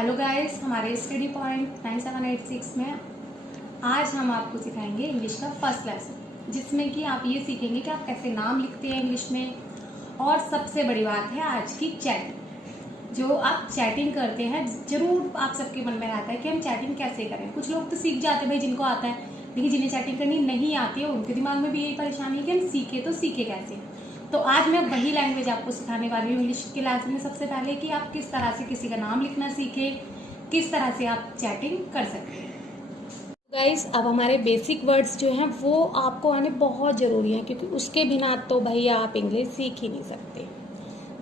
Hello guys, हमारे study point 9786 में आज हम आपको सिखाएंगे इंग्लिश का फर्स्ट लेसन, जिसमें कि आप ये सीखेंगे कि आप कैसे नाम लिखते हैं इंग्लिश में। और सबसे बड़ी बात है आज की चैटिंग। जो आप चैटिंग करते हैं, जरूर आप सबके मन में रहता है कि हम चैटिंग कैसे करें। कुछ लोग तो सीख जाते हैं भाई, जिनको आता है, लेकिन जिन्हें चैटिंग करनी नहीं आती है उनके दिमाग में भी यही परेशानी है कि हम सीखे तो सीखे कैसे। तो आज मैं वही लैंग्वेज आपको सिखाने वाली हूँ इंग्लिश के लेसन में। सबसे पहले कि आप किस तरह से किसी का नाम लिखना सीखें, किस तरह से आप चैटिंग कर सकते हैं। गाइस, अब हमारे बेसिक वर्ड्स जो हैं वो आपको आने बहुत ज़रूरी हैं, क्योंकि उसके बिना तो भैया आप इंग्लिश सीख ही नहीं सकते।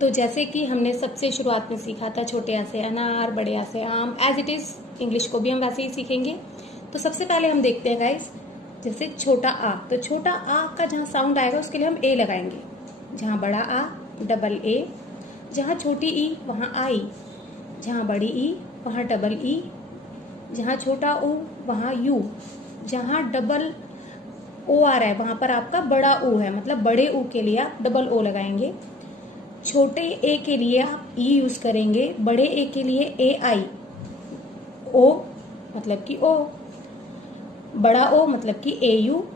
तो जैसे कि हमने सबसे शुरुआत में सीखा था छोटे आ से अनार, बड़े आ से आम, एज इट इज़ इंग्लिश को भी हम वैसे ही सीखेंगे। तो सबसे पहले हम देखते हैं गाइस, जैसे छोटा आ, तो छोटा आ का जहाँ साउंड आएगा उसके लिए हम ए लगाएंगे। जहाँ बड़ा आ डबल ए, जहाँ छोटी ई वहाँ आई, जहाँ बड़ी ई वहाँ डबल ई, जहाँ छोटा ओ वहाँ यू, जहाँ डबल ओ आ रहा है वहाँ पर आपका बड़ा ओ है, मतलब बड़े ओ के लिए आप डबल ओ लगाएंगे। छोटे ए के लिए आप ई यूज करेंगे, बड़े ए के लिए ए आई, ओ मतलब कि ओ, बड़ा ओ मतलब कि ए यू,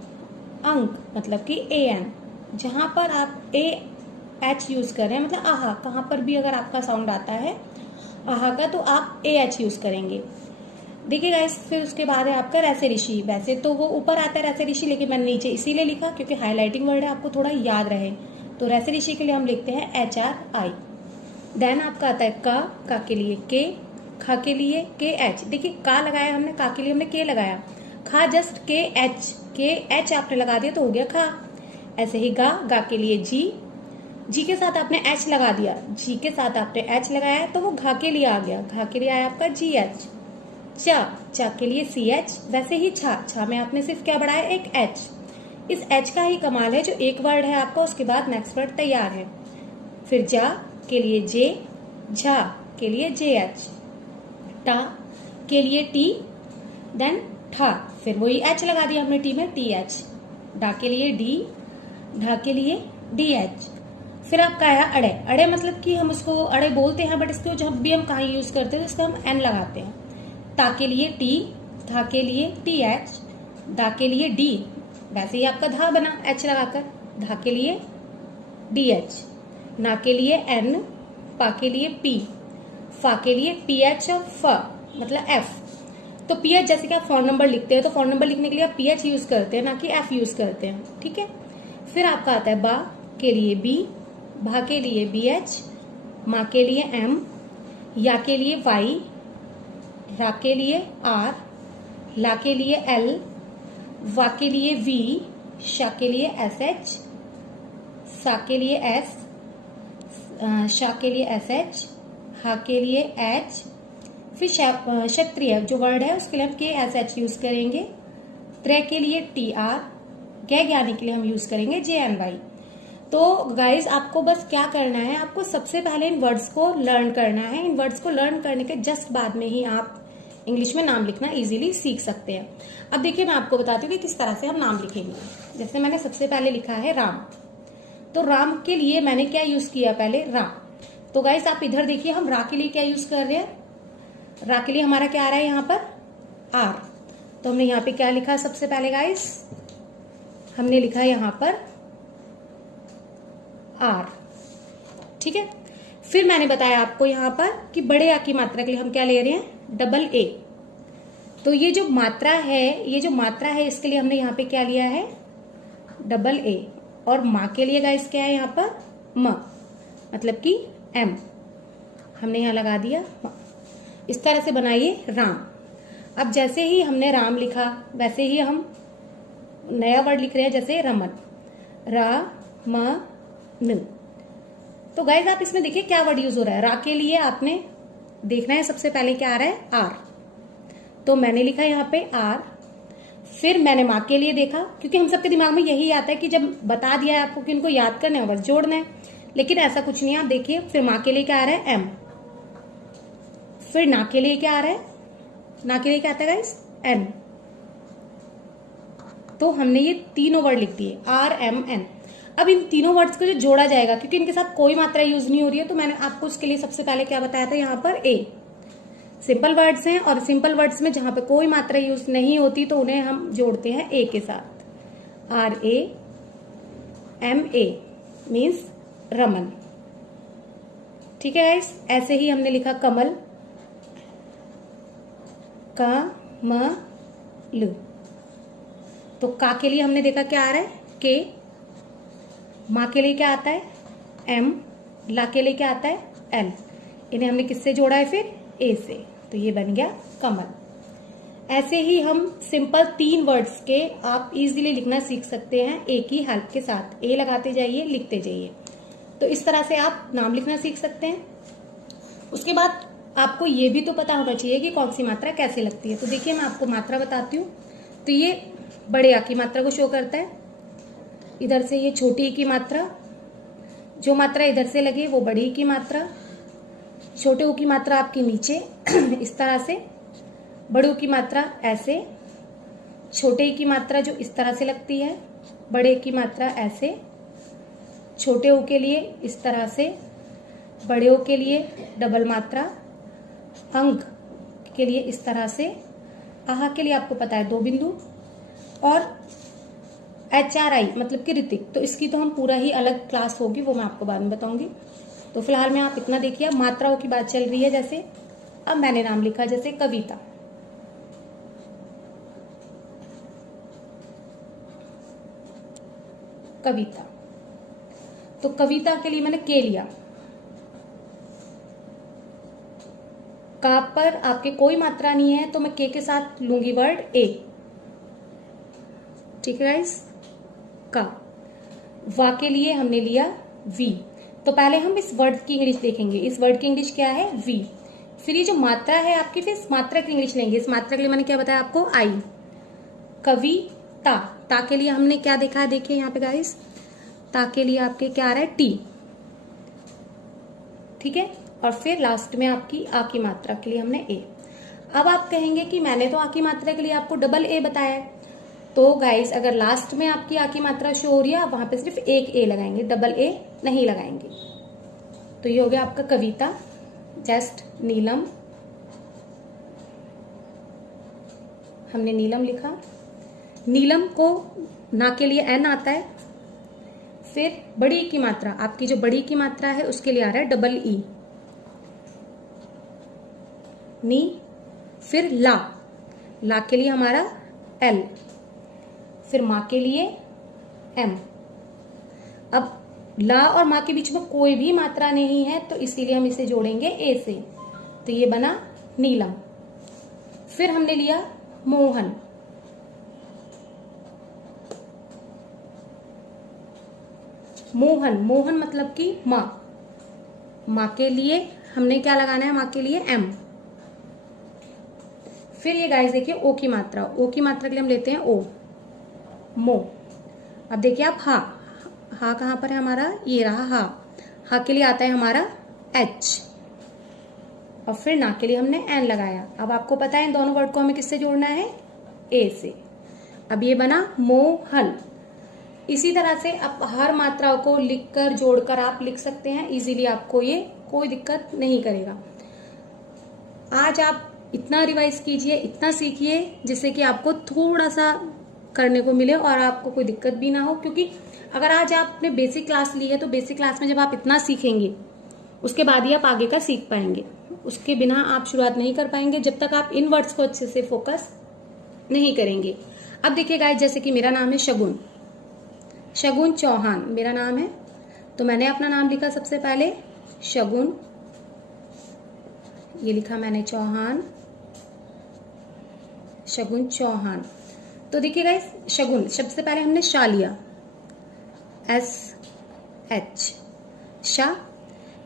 अंक मतलब कि ए एन। जहाँ पर आप ए एच यूज कर रहे हैं, मतलब आहा, कहाँ पर भी अगर आपका साउंड आता है आहा का तो आप ए एच यूज करेंगे। देखिए गाइस, फिर उसके बाद है आपका रैसे ऋषि। वैसे तो वो ऊपर आता है रैसे ऋषि, लेकिन मैंने नीचे इसीलिए लिखा क्योंकि हाईलाइटिंग वर्ड है, आपको थोड़ा याद रहे। तो रैसे ऋषि के लिए हम लिखते हैं एच आर आई। देन आपका आता है का के लिए के, खा के लिए के एच। देखिए का लगाया हमने, का के लिए हमने के लगाया, खा जस्ट के एच आपने लगा दिया तो हो गया खा। ऐसे ही गा के लिए जी के साथ आपने एच लगा दिया, जी के साथ आपने एच लगाया तो वो घा के लिए आ गया, घा के लिए आया आपका जी एच। चा के लिए सी एच। वैसे ही छा में आपने सिर्फ क्या बढ़ाया, एक एच। इस एच का ही कमाल है, जो एक वर्ड है आपका उसके बाद नेक्स्ट वर्ड तैयार है। फिर जा के लिए जे, झा के लिए जे एच, टा के लिए टी, देन ठा, फिर वही एच लगा दिया हमने टी में, टी एच। डा के लिए डी, ढा के लिए डी एच। फिर आपका आया अड़े। अड़े मतलब कि हम उसको अड़े बोलते हैं, बट इसको जब भी हम कहाँ यूज करते हैं तो इसका हम एन लगाते हैं। ता के लिए टी, धा के लिए टी एच, दा के लिए डी, वैसे ही आपका धा बना एच लगाकर, धा के लिए डी एच। ना के लिए एन, पा के लिए पी, फा के लिए पी एच और फ मतलब एफ। तो पी एच जैसे कि आप फोन नंबर लिखते हैं तो फोन नंबर लिखने के लिए आप पी एच यूज करते हैं, ना कि एफ यूज करते हैं, ठीक है। फिर आपका आता है बा के लिए बी, भा के लिए बी एच, माँ के लिए एम, या के लिए वाई, रा के लिए आर, ला के लिए एल, वा के लिए वी, शा के लिए एस एच, सा के लिए एस, शा के लिए एस एच, हा के लिए एच। फिर क्षत्रिय जो वर्ड है उसके लिए हम के एस एच यूज करेंगे। त्रय के लिए टी आर, गै ज्ञानी के लिए हम यूज करेंगे जे एन वाई। तो गाइज आपको बस क्या करना है, आपको सबसे पहले इन वर्ड्स को लर्न करना है। इन वर्ड्स को लर्न करने के जस्ट बाद में ही आप इंग्लिश में नाम लिखना इजीली सीख सकते हैं। अब देखिए मैं आपको बताती हूँ कि किस तरह से हम नाम लिखेंगे। जैसे मैंने सबसे पहले लिखा है राम, तो राम के लिए मैंने क्या यूज किया, पहले रा। तो गाइज आप इधर देखिए, हम रा के लिए क्या यूज कर रहे हैं, रा के लिए हमारा क्या आ रहा है यहाँ पर आर। तो हमने यहाँ पे क्या लिखा सबसे पहले गाइज, हमने लिखा है यहाँ पर आर, ठीक है। फिर मैंने बताया आपको यहाँ पर कि बड़े आ की मात्रा के लिए हम क्या ले रहे हैं, डबल ए। तो ये जो मात्रा है इसके लिए हमने यहाँ पे क्या लिया है, डबल ए। और माँ के लिए गाइस क्या है यहाँ पर म, मतलब कि एम, हमने यहाँ लगा दिया। इस तरह से बनाइए राम। अब जैसे ही हमने राम लिखा वैसे ही हम नया वर्ड लिख रहे हैं, जैसे रमन, रा म न। तो गाइज आप इसमें देखिए क्या वर्ड यूज हो रहा है। रा के लिए आपने देखना है सबसे पहले क्या आ रहा है, आर। तो मैंने लिखा यहाँ पे आर। फिर मैंने माँ के लिए देखा, क्योंकि हम सबके दिमाग में यही आता है कि जब बता दिया है आपको कि इनको याद करना है बस जोड़ना है, लेकिन ऐसा कुछ नहीं है। आप देखिए फिर माँ के लिए क्या आ रहा है, एम। फिर ना के लिए क्या आ रहा है, ना के लिए क्या आता है गाइज, एन। तो हमने ये तीनों वर्ड लिख दिए, आर एम एन। अब इन तीनों वर्ड्स को जो जोड़ा जाएगा, क्योंकि इनके साथ कोई मात्रा यूज नहीं हो रही है, तो मैंने आपको उसके लिए सबसे पहले क्या बताया था यहाँ पर ए। सिंपल वर्ड्स हैं, और सिंपल वर्ड्स में जहां पे कोई मात्रा यूज नहीं होती तो उन्हें हम जोड़ते हैं ए के साथ। RAMA means Raman. ठीक है गाइस, ऐसे ही हमने लिखा कमल, कमल। तो का के लिए हमने देखा क्या आ रहा है, के। माँ के लिए क्या आता है, M। ला के लिए क्या आता है, L। इन्हें हमने किससे जोड़ा है फिर, ए से, तो ये बन गया कमल। ऐसे ही हम सिंपल 3 वर्ड्स के आप इजीली लिखना सीख सकते हैं एक ही हेल्प के साथ। ए लगाते जाइए, लिखते जाइए। तो इस तरह से आप नाम लिखना सीख सकते हैं। उसके बाद आपको ये भी तो पता होना चाहिए कि कौन सी मात्रा कैसे लगती है। तो देखिए मैं आपको मात्रा बताती हूँ। तो ये बड़े आ की मात्रा को शो करता है, इधर से ये छोटी की मात्रा, जो मात्रा इधर से लगे वो बड़ी की मात्रा, छोटे ऊ की मात्रा आपकी नीचे इस तरह से, बड़े की मात्रा ऐसे, छोटे की मात्रा जो इस तरह से लगती है, बड़े की मात्रा ऐसे, छोटे ऊ के लिए इस तरह से, बड़े ऊ के लिए डबल मात्रा, अंक के लिए इस तरह से, आहा के लिए आपको पता है 2 बिंदु, और HRI मतलब कि ऋतिक, तो इसकी तो हम पूरा ही अलग क्लास होगी, वो मैं आपको बाद में बताऊंगी। तो फिलहाल में आप इतना देखिए, मात्राओं की बात चल रही है। जैसे अब मैंने नाम लिखा जैसे कविता, कविता। तो कविता के लिए मैंने के लिया, का पर आपके कोई मात्रा नहीं है तो मैं के साथ लूंगी वर्ड ए। ठीक है गाइस, का। वा के लिए हमने लिया वी। तो पहले हम इस वर्ड की इंग्लिश देखेंगे। इस वर्ड की इंग्लिश क्या है, वी। फिर ये जो मात्रा है आपकी, फिर इस मात्रा की इंग्लिश लेंगे। इस मात्रा के लिए मैंने क्या बताया आपको, आई। कविता, ता के लिए हमने क्या देखा है, देखिए यहाँ पे गाइस, ता के लिए आपके क्या आ रहा है, टी। ठीक है, और फिर लास्ट में आपकी आ की मात्रा के लिए हमने ए। अब आप कहेंगे कि मैंने तो आ की मात्रा के लिए आपको डबल ए बताया है। तो गाइस अगर लास्ट में आपकी आ की मात्रा शो हो रही है, आप वहां पे सिर्फ एक ए लगाएंगे, डबल ए नहीं लगाएंगे। तो ये हो गया आपका कविता। जस्ट नीलम, हमने नीलम लिखा। नीलम को ना के लिए एन आता है। फिर बड़ी की मात्रा, आपकी जो बड़ी की मात्रा है उसके लिए आ रहा है डबल ई, नी। फिर ला, ला के लिए हमारा एल। फिर माँ के लिए एम। अब ला और माँ के बीच में कोई भी मात्रा नहीं है तो इसीलिए हम इसे जोड़ेंगे ए से, तो ये बना नीलम। फिर हमने लिया मोहन, मोहन, मोहन मतलब कि माँ। माँ के लिए हमने क्या लगाना है, माँ के लिए एम। फिर ये गाइस देखिए ओ की मात्रा, ओ की मात्रा के लिए हम लेते हैं ओ, मो। अब देखिए आप हा, हा कहां पर है हमारा, ये रहा हा। हा के लिए आता है हमारा एच, और फिर ना के लिए हमने एन लगाया। अब आपको पता है इन दोनों वर्ड को हमें किससे जोड़ना है, ए से। अब ये बना मोहन। इसी तरह से आप हर मात्राओं को लिखकर जोड़कर आप लिख सकते हैं इजीली, आपको ये कोई दिक्कत नहीं करेगा। आज आप इतना रिवाइज कीजिए, इतना सीखिए जिससे कि आपको थोड़ा सा करने को मिले और आपको कोई दिक्कत भी ना हो। क्योंकि अगर आज आपने बेसिक क्लास ली है तो बेसिक क्लास में जब आप इतना सीखेंगे उसके बाद ही आप आगे का सीख पाएंगे। उसके बिना आप शुरुआत नहीं कर पाएंगे जब तक आप इन वर्ड्स को अच्छे से फोकस नहीं करेंगे। अब देखिए गाइस, जैसे कि मेरा नाम है शगुन, शगुन चौहान मेरा नाम है, तो मैंने अपना नाम लिखा सबसे पहले शगुन, ये लिखा मैंने चौहान, शगुन चौहान। तो देखिए गाइस, शगुन शब्द से पहले हमने शा लिया, SH, शा।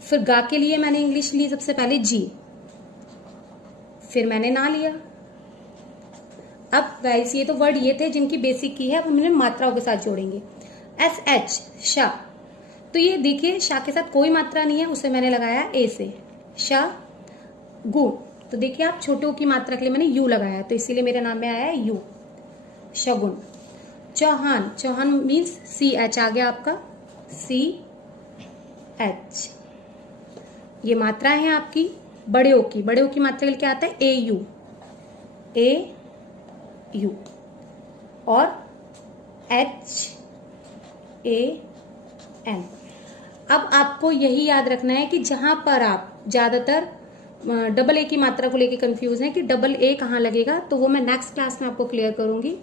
फिर गा के लिए मैंने इंग्लिश ली सबसे पहले जी, फिर मैंने ना लिया। अब गाइस ये तो वर्ड ये थे जिनकी बेसिक की है, अब हमने मात्राओं के साथ जोड़ेंगे। SH, शा। तो ये देखिए शा के साथ कोई मात्रा नहीं है, उसे मैंने लगाया ए से, शा गु। तो देखिए आप छोटों की मात्रा के लिए मैंने यू लगाया, तो इसीलिए मेरे नाम में आया है U, Shagun. Chauhan, Chauhan means CH आ गया आपका, CH। ये मात्रा है आपकी बड़े ओ की मात्रा क्या आता है AU, AU और HAN। अब आपको यही याद रखना है कि जहां पर आप ज्यादातर डबल ए की मात्रा को लेके कंफ्यूज हैं कि डबल ए कहाँ लगेगा, तो वो मैं नेक्स्ट क्लास में आपको क्लियर करूंगी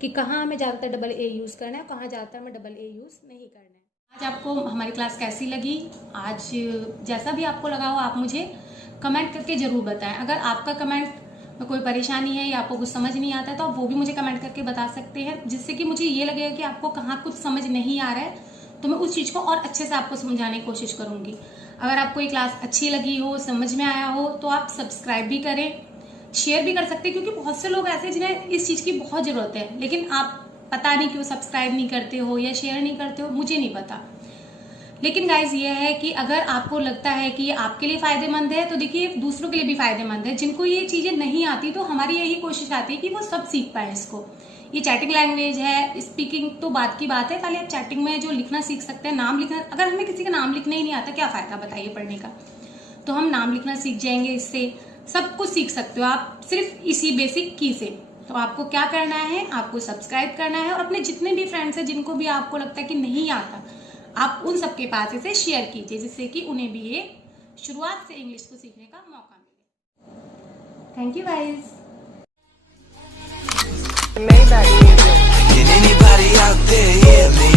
कि कहाँ हमें ज्यादातर डबल ए यूज करना है, कहाँ ज्यादातर हमें डबल ए यूज नहीं करना है। आज आपको हमारी क्लास कैसी लगी, आज जैसा भी आपको लगा हो आप मुझे कमेंट करके जरूर बताएं। अगर आपका कमेंट में कोई परेशानी है या आपको कुछ समझ नहीं आता है तो आप वो भी मुझे कमेंट करके बता सकते हैं, जिससे कि मुझे ये लगेगा कि आपको कहाँ कुछ समझ नहीं आ रहा है, तो मैं उस चीज को और अच्छे से आपको समझाने की कोशिश करूंगी। अगर आपको ये क्लास अच्छी लगी हो, समझ में आया हो, तो आप सब्सक्राइब भी करें, शेयर भी कर सकते हैं, क्योंकि बहुत से लोग ऐसे जिन्हें इस चीज की बहुत जरूरत है, लेकिन आप पता नहीं क्यों सब्सक्राइब नहीं करते हो या शेयर नहीं करते हो, मुझे नहीं पता। लेकिन गाइज ये है कि अगर आपको लगता है कि ये आपके लिए फायदेमंद है तो देखिए दूसरों के लिए भी फायदेमंद है। जिनको ये चीजें नहीं आती तो हमारी यही कोशिश आती है कि वो सब सीख पाए इसको। ये चैटिंग लैंग्वेज है, स्पीकिंग तो बात की बात है, खाली आप चैटिंग में जो लिखना सीख सकते हैं, नाम लिखना। अगर हमें किसी का नाम लिखना ही नहीं आता क्या फायदा बताइए पढ़ने का। तो हम नाम लिखना सीख जाएंगे, इससे सब कुछ सीख सकते हो आप सिर्फ इसी बेसिक की से। तो आपको क्या करना है, आपको सब्सक्राइब करना है और अपने जितने भी फ्रेंड्स हैं जिनको भी आपको लगता है कि नहीं आता, आप उन सबके पास इसे शेयर कीजिए, जिससे कि उन्हें भी ये शुरुआत से इंग्लिश को सीखने का मौका मिले। Thank you guys. Can anybody out there hear me?